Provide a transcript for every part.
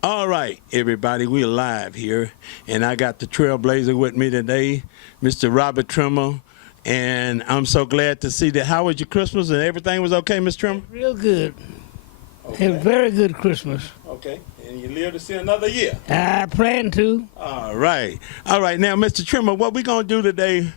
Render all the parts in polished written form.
All right, everybody, we're live here, and I got the trailblazer with me today, Mr. Robert Trimmer, and I'm so glad to see that. How was your Christmas, and everything was okay, Mr. Trimmer? Real good. Okay. Had a very good Christmas. Okay, and you live to see another year. I plan to. All right. All right, now, Mr. Trimmer, what we're going to do today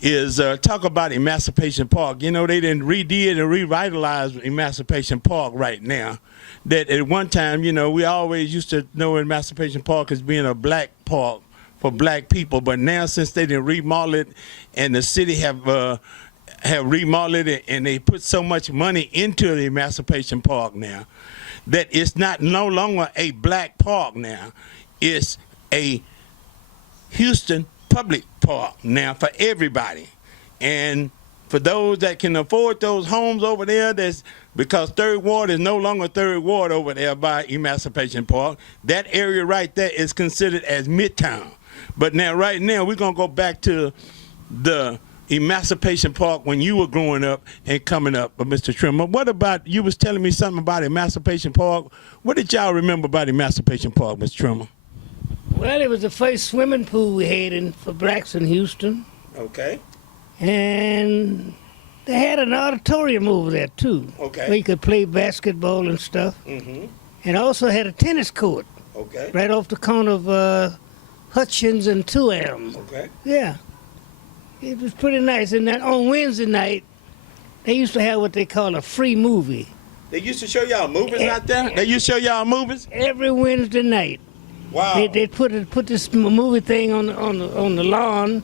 is talk about Emancipation Park. You know, they didn't redid and revitalize Emancipation Park right now. That at one time, you know, we always used to know Emancipation Park as being a black park for black people, but now since they didn't remodel it and the city have remodeled it and they put so much money into the Emancipation Park now, that it's no longer a black park now. It's a Houston public park now for everybody. And for those that can afford those homes over there, that's because Third Ward is no longer Third Ward over there by Emancipation Park. That area right there is considered as Midtown. But now, right now, we're going to go back to the Emancipation Park when you were growing up and coming up. But Mr. Trimmer, what about, you was telling me something about Emancipation Park. What did y'all remember about Emancipation Park, Mr. Trimmer? Well, it was the first swimming pool we had for blacks in Houston. Okay. And they had an auditorium over there, too. Okay. Where you could play basketball and stuff. Mm-hmm. And also had a tennis court. Okay. Right off the corner of Hutchins and 2M. Okay. Yeah. It was pretty nice. And then on Wednesday night, they used to have what they call a free movie. They used to show y'all movies out there? They used to show y'all movies? Every Wednesday night. Wow. They put this movie thing on the lawn,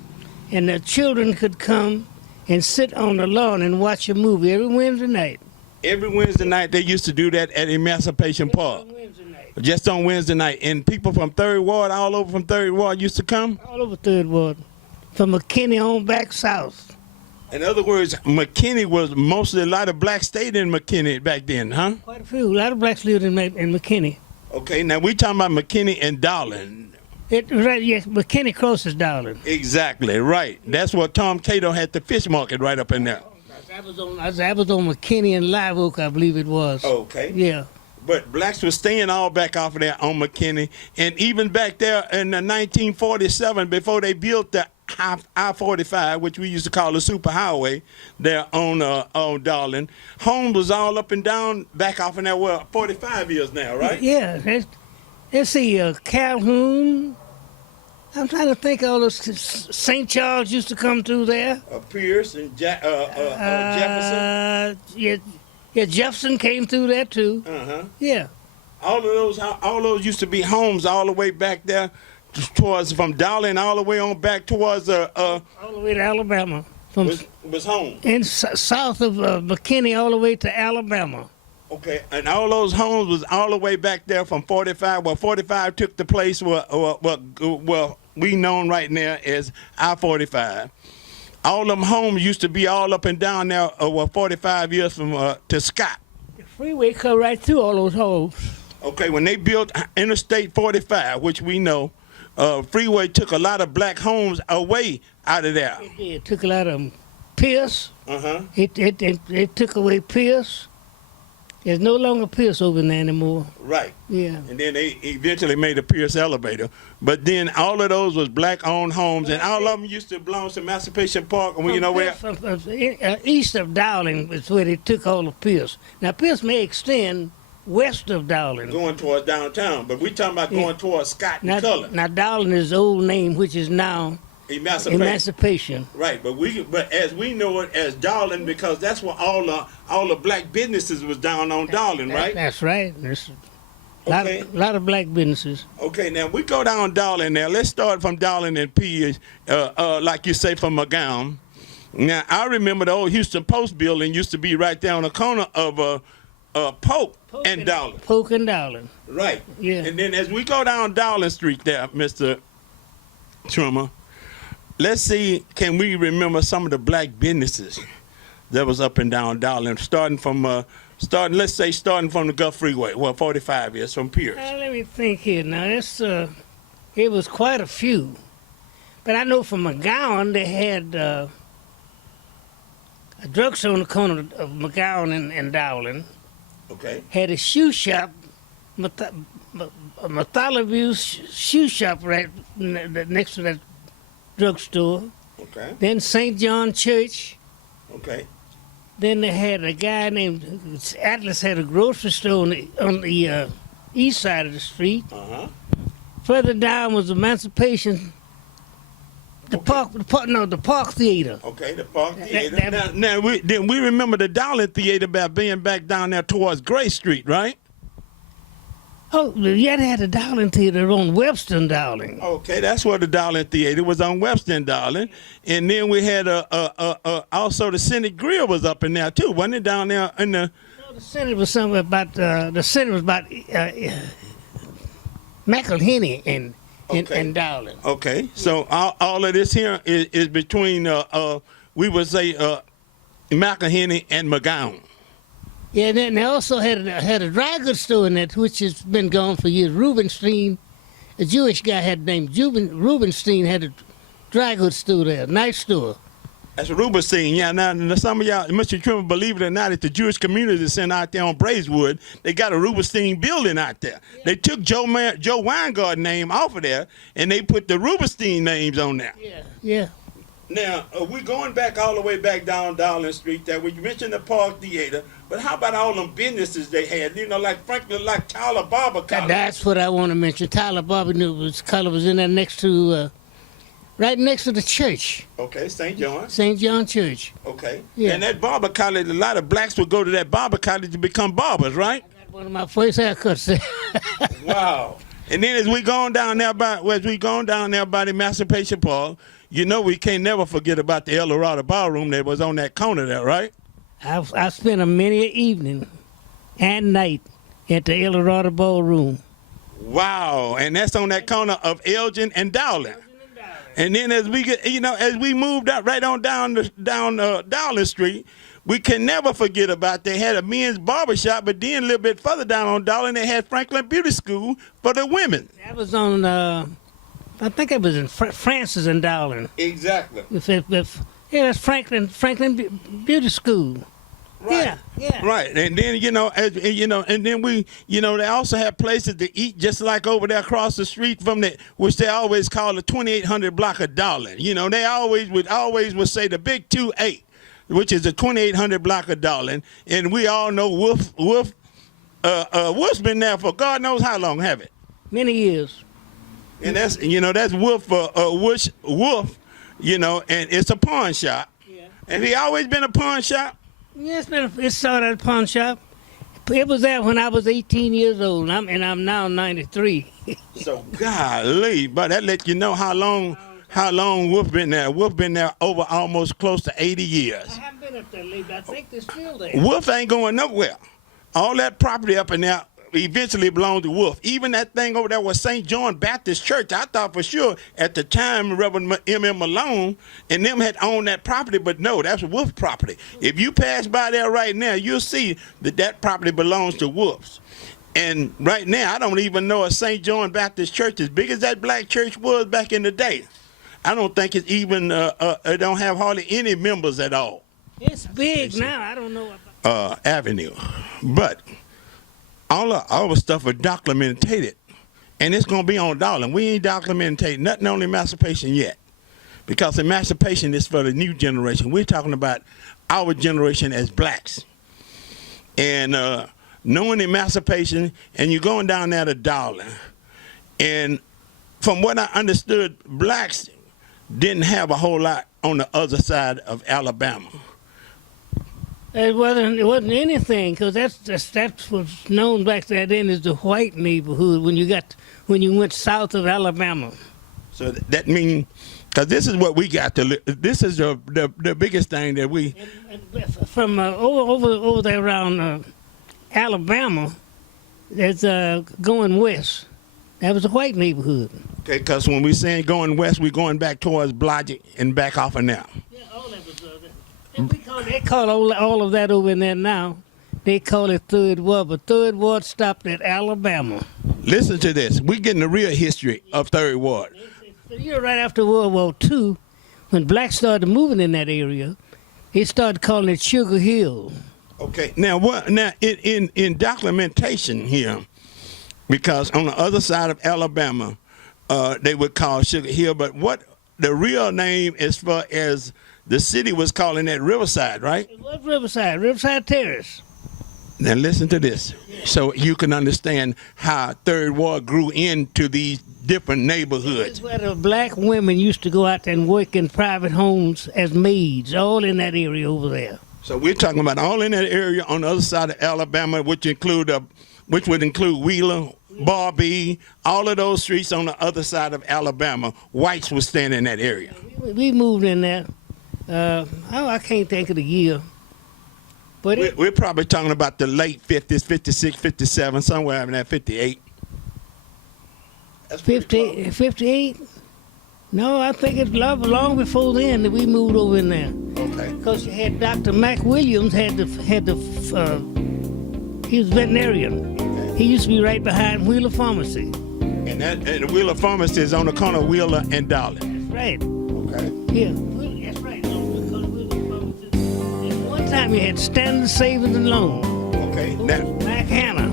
and the children could come and sit on the lawn and watch a movie every Wednesday night. Every Wednesday night they used to do that at Emancipation Park. Just on Wednesday night. And people from Third Ward, all over from Third Ward used to come? All over Third Ward. From McKinney on back south. In other words, McKinney was mostly, a lot of blacks stayed in McKinney back then, huh? Quite a few. A lot of blacks lived in McKinney. Okay, now we talking about McKinney and Darling. Right, yes, McKinney crosses Darling. Exactly, right. That's what Tom Cato had the fish market right up in there. I was on McKinney and Live Oak, I believe it was. Okay. Yeah. But blacks were staying all back off of there on McKinney. And even back there in 1947, before they built the I-45, which we used to call the superhighway, there on Darling, homes was all up and down back off in there, 45 years now, right? Yeah. Let's see, Calhoun. I'm trying to think all those. St. Charles used to come through there. Pierce and Jefferson. Yeah, Jefferson came through there too. Uh-huh. Yeah. All those used to be homes all the way back there towards, from Darling all the way on back towards all the way to Alabama. Was home. And south of McKinney all the way to Alabama. Okay, and all those homes was all the way back there from 45. Well, 45 took the place well we known right now as I-45. All them homes used to be all up and down there 45 years from to Scott. The freeway come right through all those homes. Okay, when they built Interstate 45, which we know, freeway took a lot of black homes away out of there. It took a lot of them. Pierce. Uh-huh. It took away Pierce. There's no longer Pierce over there anymore. Right. Yeah. And then they eventually made a Pierce elevator. But then all of those was black-owned homes, and all of them used to belong to Emancipation Park. And you know where? East of Dowling is where they took all of Pierce. Now, Pierce may extend west of Dowling. Going towards downtown, but we talking about going towards Scott and Cullen. Now, Dowling is the old name, which is now Emancipation. Right, but as we know it as Darling, because that's where all the black businesses was down on Darling, right? That's right. There's okay. A lot of black businesses. Okay, now we go down Darling now. Let's start from Darling and P, like you say, from McGowan. Now, I remember the old Houston Post building used to be right there on the corner of Polk and Darling. Polk and Darling. Right. Yeah. And then as we go down Darling Street there, Mr. Trimmer, let's see, can we remember some of the black businesses that was up and down Darling, starting from the Gulf Freeway, 45 years from Pierce. Let me think here now. It was quite a few. But I know from McGowan they had a drugstore on the corner of McGowan and Dowling. Okay. Had a shoe shop Bartholomew shoe shop right next to that drugstore. Okay. Then St. John Church. Okay. Then they had a guy named Atlas had a grocery store on the east side of the street. Uh-huh. Further down was Emancipation. The Park Theater. Okay, the Park Theater. that- now we remember the Dollar Theater by being back down there towards Gray Street, right? Oh, yeah, they had a Darling Theater on Webster and Darling. Okay, that's where the Darling Theater was, on Webster and Darling. And then we had also the Senate Grill was up in there too, wasn't it, down there in the... No, the Senate was somewhere about McElhenney and Darling. Okay, so all of this here is between, we would say, McElhenney and McGowan. Yeah, and then they also had a dry goods store in that, which has been gone for years. Rubenstein, a Jewish guy had named Rubenstein, had a dry goods store there, a nice store. That's Rubenstein. Yeah, now some of y'all, Mr. Trimmer, believe it or not, it's the Jewish community that's out there on Braeswood. They got a Rubenstein building out there. Yeah. They took Joe Weingarten name off of there, and they put the Rubenstein names on there. Yeah, yeah. Now, we're going back all the way back down Darling Street there. We mentioned the Park Theater, but how about all them businesses they had? You know, like Franklin, like Tyler Barber College. That's what I want to mention. Tyler Barber College was in there next to, right next to the church. Okay, St. John. St. John Church. Okay. Yeah. And that Barber College, a lot of blacks would go to that Barber College to become barbers, right? I got one of my first haircuts there. Wow. And then as we going down there by the Emancipation Park, you know we can't never forget about the El Dorado Ballroom that was on that corner there, right? I spent a many evening and night at the El Dorado Ballroom. Wow, and that's on that corner of Elgin and Dowling. And then as we get, as we moved up right on down Dowling Street, we can never forget about they had a men's barbershop, but then a little bit further down on Dowling, they had Franklin Beauty School for the women. That was on, I think it was in Francis and Dowling. Exactly. Yeah, that's Franklin Beauty School. Right. Yeah. Right. And then, and then we, they also have places to eat just like over there across the street from which they always call the 2800 block of Darling. They always would say the Big 2-8, which is the 2800 block of Darling. And we all know Wolf's been there for God knows how long, have it? Many years. And that's Wolf, Wolf, and it's a pawn shop. Yeah. Have he always been a pawn shop? Yeah, it started at a pawn shop. It was there when I was 18 years old, and I'm now 93. So, golly, but that let you know how long Wolf been there. Wolf been there over almost close to 80 years. I haven't been up there lately. I think they're still there. Wolf ain't going nowhere. All that property up in there eventually belonged to Wolf. Even that thing over there was St. John Baptist Church. I thought for sure at the time Reverend M.M. Malone and them had owned that property, but no, that's Wolf property. If you pass by there right now, you'll see that property belongs to Wolf's. And right now, I don't even know a St. John Baptist Church, as big as that black church was back in the day. I don't think it's even, it don't have hardly any members at all. It's big now. I don't know about Avenue. But all our stuff are documented, and it's going to be on Darling. We ain't documented nothing on Emancipation yet, because Emancipation is for the new generation. We're talking about our generation as blacks. And knowing Emancipation, and you're going down there to Darling, and from what I understood, blacks didn't have a whole lot on the other side of Alabama. It wasn't anything, because that's what's known back then as the white neighborhood when you went south of Alabama. So that means, because this is what we got to live. This is the biggest thing that we. And from over there around Alabama, there's going west. That was a white neighborhood. Okay, because when we saying going west, we're going back towards Blodgett and back off of now. Yeah, all that was they call all of that over in there now. They call it Third Ward, but Third Ward stopped at Alabama. Listen to this. We're getting the real history of Third Ward. The year right after World War II, when blacks started moving in that area, they started calling it Sugar Hill. Okay. Now in documentation here, because on the other side of Alabama, they would call Sugar Hill. But what the real name, as far as the city was calling that, Riverside, right? It was Riverside Terrace. Now listen to this, so you can understand how Third Ward grew into these different neighborhoods. It's where the black women used to go out there and work in private homes as maids, all in that area over there. So we're talking about all in that area on the other side of Alabama, which would include Wheeler, Barbie, all of those streets on the other side of Alabama. Whites were staying in that area. We moved in there. I can't think of the year. But We're probably talking about the late 50s, 56, 57, somewhere in that 58. That's 58? No, I think it's long before then that we moved over in there. Okay. Because you had Dr. Mac Williams he was veterinarian. Okay. He used to be right behind Wheeler Pharmacy. And the Wheeler Pharmacy is on the corner of Wheeler and Darling. That's right. Okay. Yeah, that's right. On the corner of Wheeler Pharmacy. And one time you had Standard Savings and Loan. Okay. Now, Mac Hanna.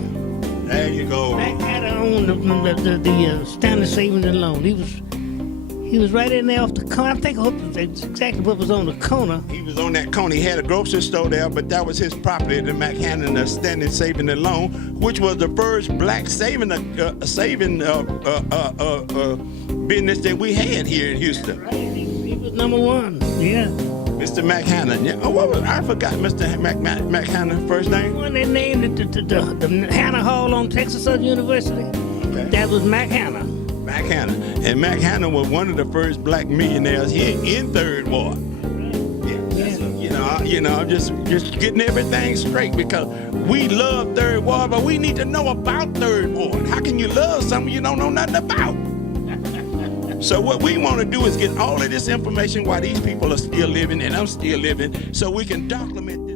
there you go. Mac Hanna owned the Standard Savings and Loan. He was right in there off the corner. I think that's exactly what was on the corner. He was on that corner. He had a grocery store there, but that was his property, the McHannon Standing Saving and Loan, which was the first black saving business that we had here in Houston. Right, he was number one. Yeah. Mr. McHannon. Yeah. Oh, I forgot Mr. McHannon's first name. The one they named it the Hanna Hall on Texas Southern University. Okay. That was Mac Hanna. McHannon. And McHannon was one of the first black millionaires here in Third Ward. I'm just getting everything straight, because we love Third Ward, but we need to know about Third Ward. How can you love something you don't know nothing about? So what we want to do is get all of this information while these people are still living and I'm still living, so we can document